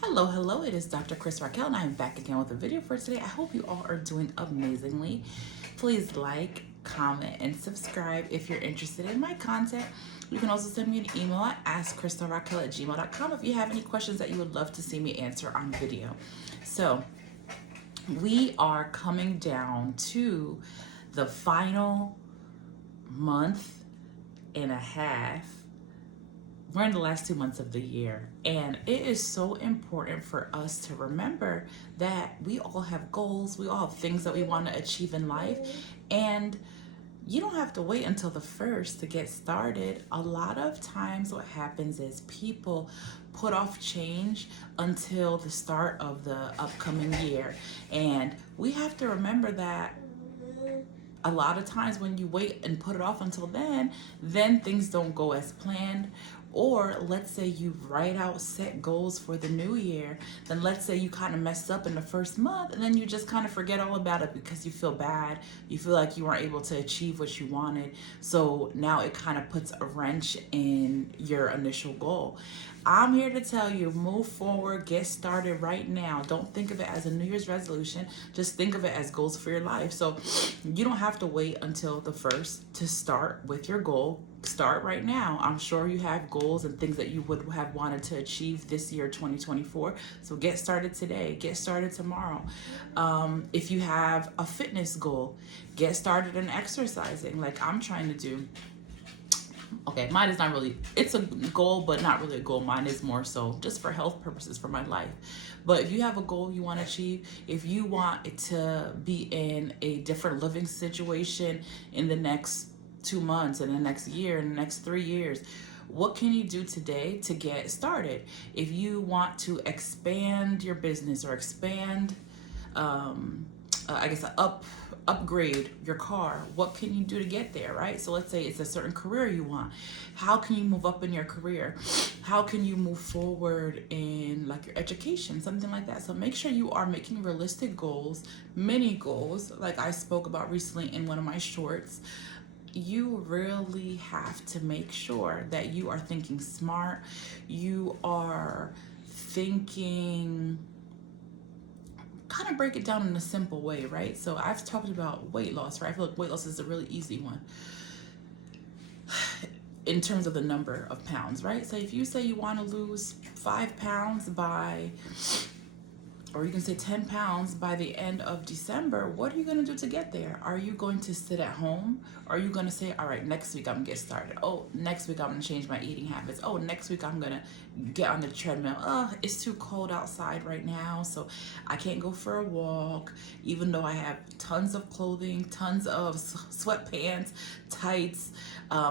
Hello, it is Dr. Askkrystalracquel and I am back again with a video for today. I hope you all are doing amazingly. Please like, comment, and subscribe if you're interested in my content. You can also send me an email at askkrystalracquel@gmail.com if you have any questions that you would love to see me answer on video. So, we are coming down to the final month and a half. We're in the last 2 months of the year, and it is so important for us to remember that we all have goals, we all have things that we want to achieve in life, and you don't have to wait until the first to get started. A lot of times what happens is people put off change until the start of the upcoming year, and we have to remember that a lot of times when you wait and put it off until then things don't go as planned. Or let's say you write out set goals for the new year, then let's say you kind of mess up in the first month and then you just kind of forget all about it because you feel bad. You feel like you weren't able to achieve what you wanted. So now it kind of puts a wrench in your initial goal. I'm here to tell you, move forward, get started right now. Don't think of it as a New Year's resolution. Just think of it as goals for your life. So you don't have to wait until the first to start with your goal. Start right now. I'm sure you have goals and things that you would have wanted to achieve this year, 2024. So get started today. Get started tomorrow. If you have a fitness goal, get started in exercising like I'm trying to do. Okay, mine is not really, it's a goal, but not really a goal. Mine is more so just for health purposes for my life. But if you have a goal you want to achieve, if you want it to be in a different living situation in the next 2 months, in the next year, in the next 3 years, what can you do today to get started? If you want to expand your business or expand, upgrade your car, what can you do to get there, right? So let's say it's a certain career you want. How can you move up in your career? How can you move forward in like your education, something like that? So make sure you are making realistic goals, mini goals, like I spoke about recently in one of my shorts. You really have to make sure that you are thinking smart. You are thinking, kind of break it down in a simple way, right? So I've talked about weight loss, right? I feel like weight loss is a really easy one in terms of the number of pounds, right? So if you say you want to lose 5 pounds by, or you can say 10 pounds by the end of December, what are you going to do to get there? Are you going to sit at home? Are you going to say, all right, next week I'm going to get started. Oh, next week I'm going to change my eating habits. Oh, next week I'm going to get on the treadmill. Oh, it's too cold outside right now, so I can't go for a walk, even though I have tons of clothing, tons of sweatpants, tights,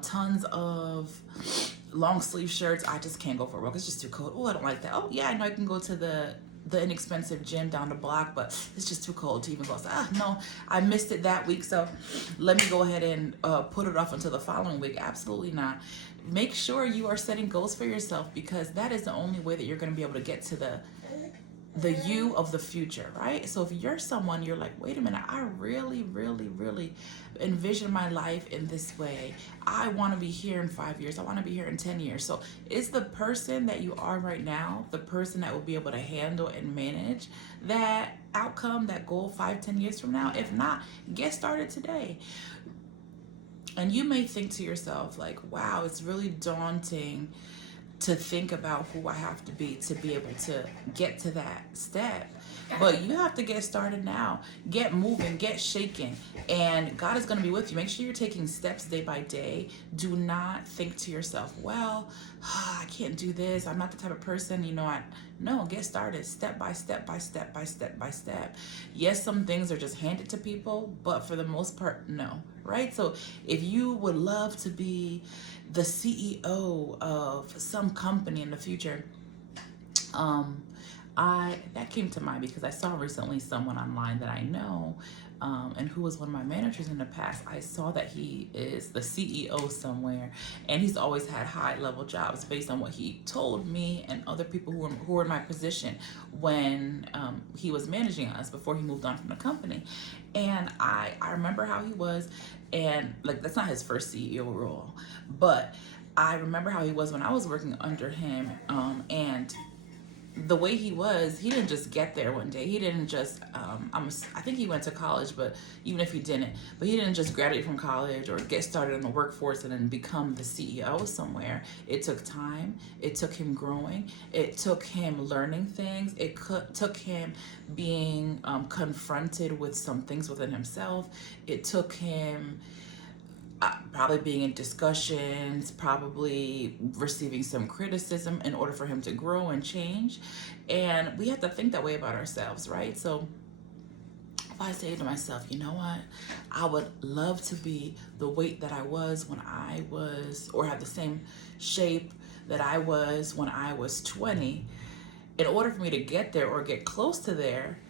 tons of long sleeve shirts. I just can't go for a walk. It's just too cold. Oh, I don't like that. Oh, yeah, I know I can go to the inexpensive gym down the block, but it's just too cold to even go. So, no, I missed it that week, so let me go ahead and put it off until the following week. Absolutely not. Make sure you are setting goals for yourself, because that is the only way that you're going to be able to get to the you of the future, right? So if you're someone, you're like, wait a minute, I really, really, really envision my life in this way. I want to be here in 5 years. I want to be here in 10 years. So is the person that you are right now the person that will be able to handle and manage that outcome, that goal 5-10 years from now? If not, get started today. And you may think to yourself like, wow, it's really daunting to think about who I have to be able to get to that step. But you have to get started now. Get moving, get shaking, and God is going to be with you. Make sure you're taking steps day by day. Do not think to yourself, well, I can't do this. I'm not the type of person, No, get started step by step by step by step by step. Yes, some things are just handed to people, but for the most part, no, right? So if you would love to be the CEO of some company in the future, that came to mind because I saw recently someone online that I know, and who was one of my managers in the past. I saw that he is the CEO somewhere, and he's always had high-level jobs based on what he told me and other people who were in my position when he was managing us before he moved on from the company. And I remember how he was, and like, that's not his first CEO role, but I remember how he was when I was working under him, and the way he was, he didn't just get there one day. He didn't just, I think he went to college, but even if he didn't, but he didn't just graduate from college or get started in the workforce and then become the CEO somewhere. It took time. It took him growing. It took him learning things. It took him being confronted with some things within himself. It took him probably being in discussions, probably receiving some criticism in order for him to grow and change. And we have to think that way about ourselves, right? So if I say to myself, you know what, I would love to be the weight that I was when I was, or have the same shape that I was when I was 20, in order for me to get there or get close to there,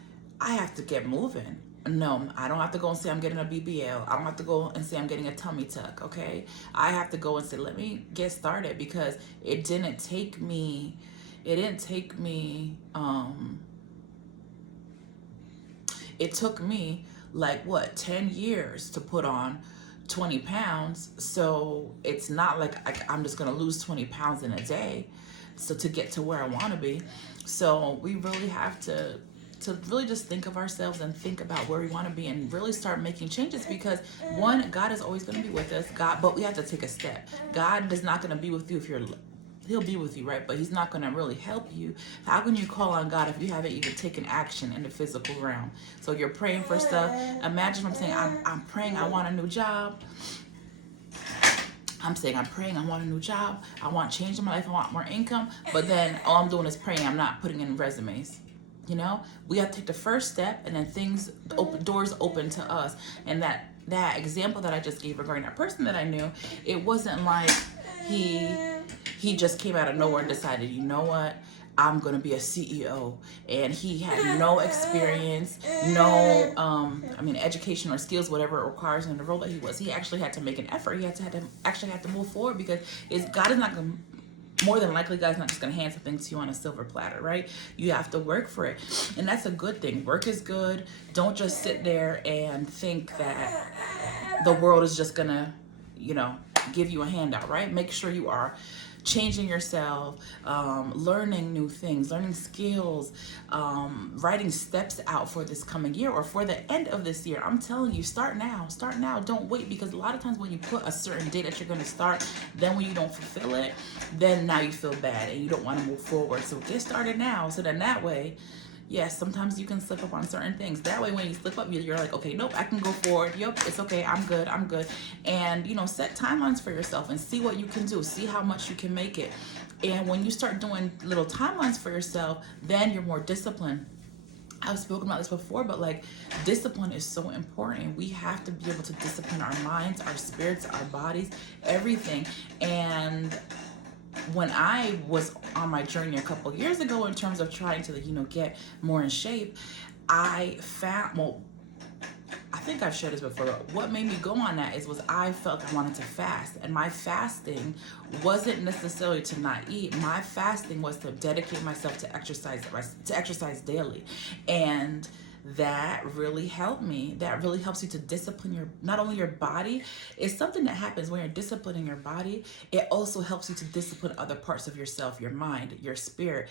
I have to get moving. No, I don't have to go and say I'm getting a BBL. I don't have to go and say I'm getting a tummy tuck, okay? I have to go and say, let me get started, because it took me like, what, 10 years to put on 20 pounds. So it's not like I'm just gonna lose 20 pounds in a day. So to get to where I wanna be. So we really have to really just think of ourselves and think about where we want to be and really start making changes, because one, God is always going to be with us, but we have to take a step. God is not going to be with you he'll be with you, right? But he's not going to really help you. How can you call on God if you haven't even taken action in the physical realm? So you're praying for stuff. Imagine I'm saying, I'm praying I want a new job. I'm saying I'm praying I want a new job. I want change in my life. I want more income. But then all I'm doing is praying. I'm not putting in resumes. You know, we have to take the first step, and then doors open to us. And that example that I just gave regarding that person that I knew, it wasn't like he just came out of nowhere and decided, you know what, I'm gonna be a CEO. And he had no experience, no education or skills, whatever it requires in the role that he was. He actually had to make an effort. He had to move forward, because God is not gonna, more than likely, God's not just going to hand something to you on a silver platter, right? You have to work for it. And that's a good thing. Work is good. Don't just sit there and think that the world is just going to, give you a handout, right? Make sure you are changing yourself, learning new things, learning skills, writing steps out for this coming year or for the end of this year. I'm telling you, start now. Don't wait, because a lot of times when you put a certain date that you're going to start, then when you don't fulfill it, then now you feel bad and you don't want to move forward. So get started now, so then that way, yes, sometimes you can slip up on certain things. That way, when you slip up, you're like, okay, nope, I can go forward. Yep, it's okay. I'm good. And, set timelines for yourself and see what you can do. See how much you can make it. And when you start doing little timelines for yourself, then you're more disciplined. I've spoken about this before, but discipline is so important. We have to be able to discipline our minds, our spirits, our bodies, everything. And when I was on my journey a couple years ago in terms of trying to, get more in shape, I found, I think I've shared this before, but what made me go on that was I felt I wanted to fast. And my fasting wasn't necessarily to not eat. My fasting was to dedicate myself to exercise daily. And that really helped me. That really helps you to discipline not only your body. It's something that happens when you're disciplining your body. It also helps you to discipline other parts of yourself, your mind, your spirit,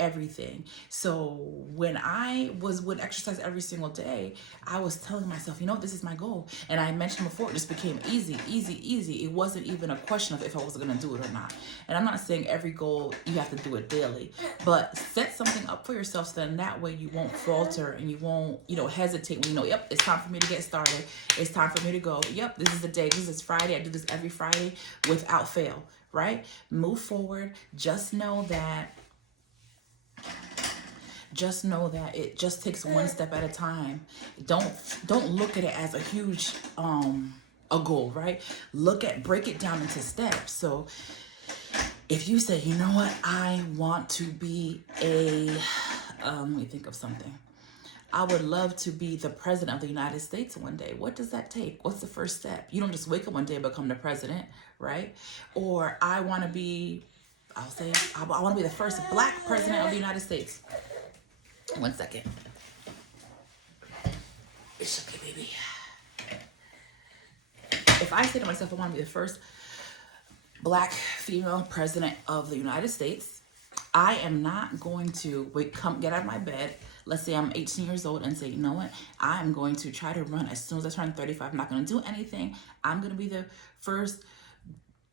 everything. So when I would exercise every single day, I was telling myself, this is my goal. And I mentioned before, it just became easy. It wasn't even a question of if I was going to do it or not. And I'm not saying every goal you have to do it daily, but set something up for yourself, so then that way you won't falter and you won't, hesitate when yep, it's time for me to get started. It's time for me to go. Yep, this is the day. This is Friday. I do this every Friday without fail, right? Move forward. Just know that it just takes one step at a time. Don't look at it as a huge a goal, right? Break it down into steps. So if you say, you know what, I want to be let me think of something. I would love to be the president of the United States one day. What does that take? What's the first step? You don't just wake up one day and become the president, right? Or I want to be the first Black president of the United States. One second. It's okay, baby. If I say to myself, I want to be the first Black female president of the United States, I am not going to get out of my bed. Let's say I'm 18 years old and say, you know what? I'm going to try to run as soon as I turn 35. I'm not going to do anything. I'm going to be the first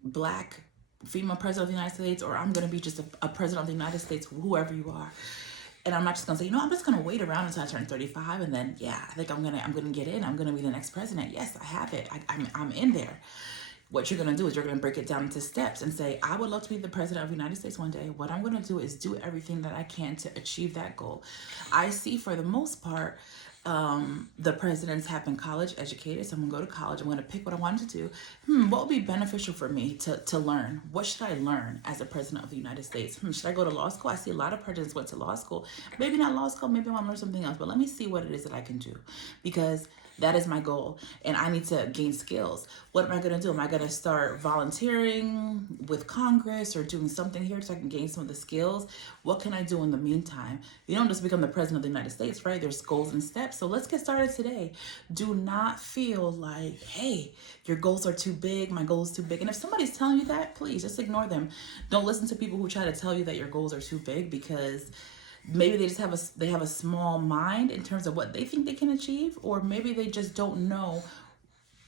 black female president of the United States, or I'm going to be just a president of the United States, whoever you are. And I'm not just gonna say, you know, I'm just gonna wait around until I turn 35, and then yeah, I think I'm gonna get in. I'm gonna be the next president. Yes, I have it. I'm in there. What you're gonna do is you're gonna break it down into steps and say, I would love to be the president of the United States one day. What I'm gonna do is do everything that I can to achieve that goal. I see, for the most part, the presidents have been college educated, so I'm gonna go to college. I'm gonna pick what I wanted to do. What would be beneficial for me to learn? What should I learn as a president of the United States? Should I go to law school? I see a lot of presidents went to law school. Maybe not law school, maybe I want to learn something else, but let me see what it is that I can do, because that is my goal, and I need to gain skills. What am I going to do? Am I going to start volunteering with Congress or doing something here so I can gain some of the skills? What can I do in the meantime? You don't just become the president of the United States, right? There's goals and steps. So let's get started today. Do not feel like, hey, your goals are too big. My goal is too big. And if somebody's telling you that, please just ignore them. Don't listen to people who try to tell you that your goals are too big, because maybe they just have a small mind in terms of what they think they can achieve, or maybe they just don't know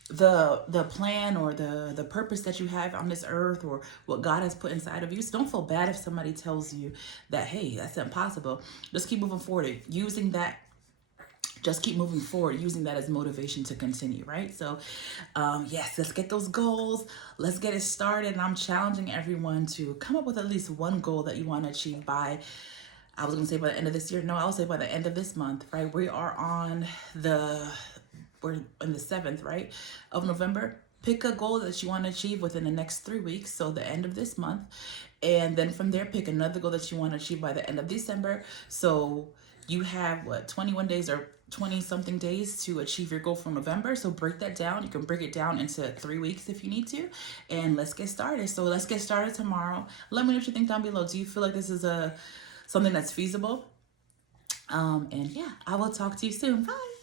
the plan or the purpose that you have on this earth, or what God has put inside of you. So don't feel bad if somebody tells you that, hey, that's impossible. Just keep moving forward, using that as motivation to continue, right? So yes, let's get those goals. Let's get it started. And I'm challenging everyone to come up with at least one goal that you want to achieve by, I was going to say by the end of this year. No, I'll say by the end of this month, right? We're in the 7th, right, of November. Pick a goal that you want to achieve within the next 3 weeks, so the end of this month. And then from there, pick another goal that you want to achieve by the end of December. So you have, 21 days or 20 something days to achieve your goal for November. So break that down. You can break it down into 3 weeks if you need to. And let's get started. So let's get started tomorrow. Let me know what you think down below. Do you feel like this is something that's feasible? And yeah, I will talk to you soon. Bye.